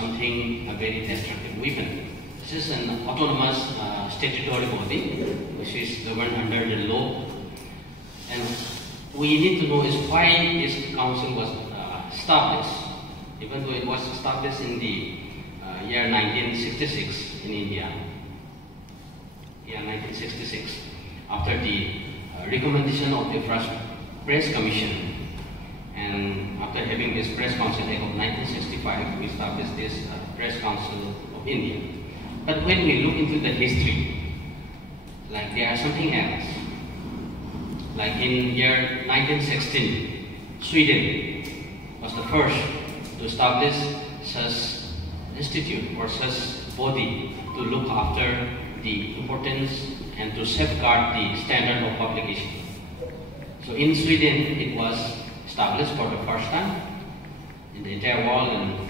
something a very destructive weapon. This is an autonomous statutory body which is governed under the law, and we need to know is why this council was established. Even though it was established in the year 1966 in India, year 1966, after the recommendation of the first press commission, and after having this press council act of 1965, we established this press council of India. But when we look into the history, like there are something else. Like in year 1916, Sweden was the first to establish such institute or such body to look after the importance and to safeguard the standard of publication. So in Sweden, it was established for the first time in the entire world, and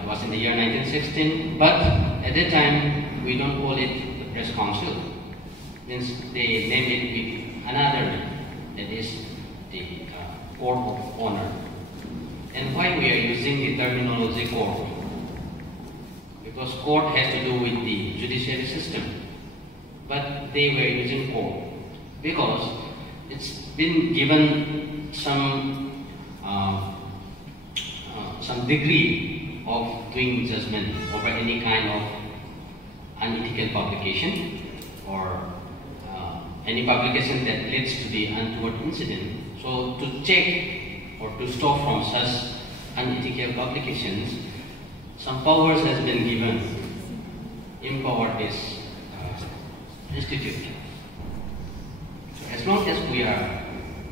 it was in the year 1916. But at that time, we don't call it the Press Council. Means they named it with another name, that is the Court of Honor. And why we are using the terminology court? Because court has to do with the judiciary system, but they were using court because it's been given some degree of doing judgment over any kind of unethical publication or any publication that leads to the untoward incident. So to check or to stop from such unethical publications, some powers has been given, empower this institute. So as long as we are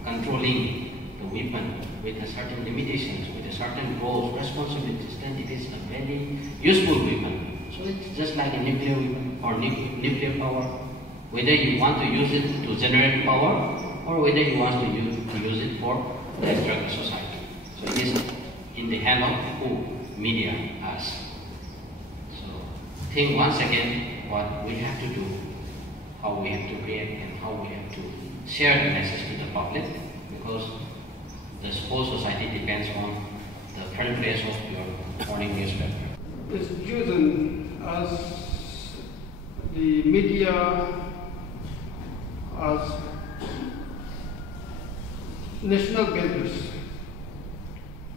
controlling the weapon with a certain limitations, with a certain roles, responsibilities, then it is a very useful weapon. So it's just like a nuclear weapon or nuclear power. Whether you want to use it to generate power or whether you want to use it for destruct society. So it is in the hand of who? Media, us. So think once again what we have to do, how we have to create and how we have to share the message to the public, because the whole society depends on the front page of your morning newspaper. It's chosen as the media as national builders.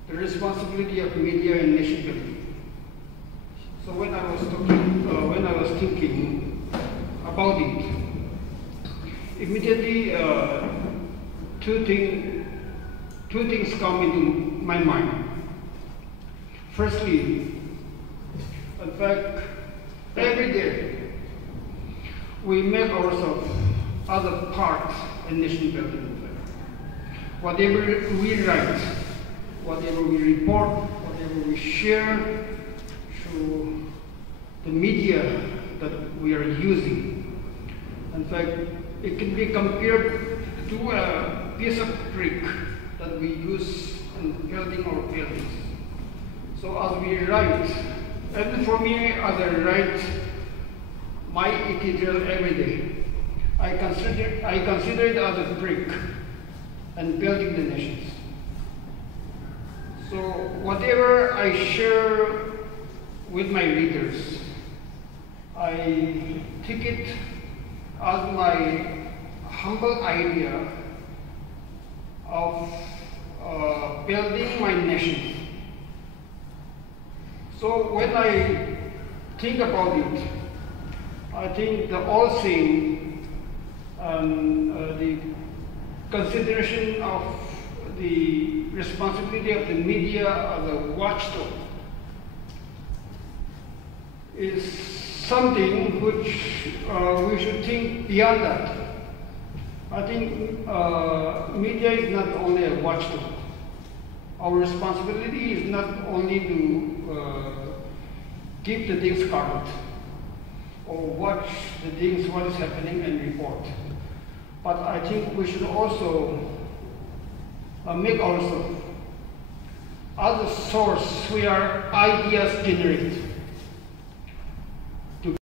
The responsibility of media in nation building. So when I was thinking about it, immediately two things come into my mind. Firstly, in fact, every day we make ourselves other parts in nation building. Whatever we write, whatever we report, whatever we share through the media that we are using. In fact, it can be compared to a piece of brick that we use in building our buildings. So as we write, and for me as I write my editorial every day, I consider it as a brick and building the nations. So whatever I share with my readers, I take it as my humble idea of building my nation. So when I think about it, I think the all seeing and the consideration of the responsibility of the media as a watchdog is something which we should think beyond that. I think media is not only a watchdog. Our responsibility is not only to keep the things current or watch the things, what is happening and report. But I think we should also make ourselves as a source where ideas generate.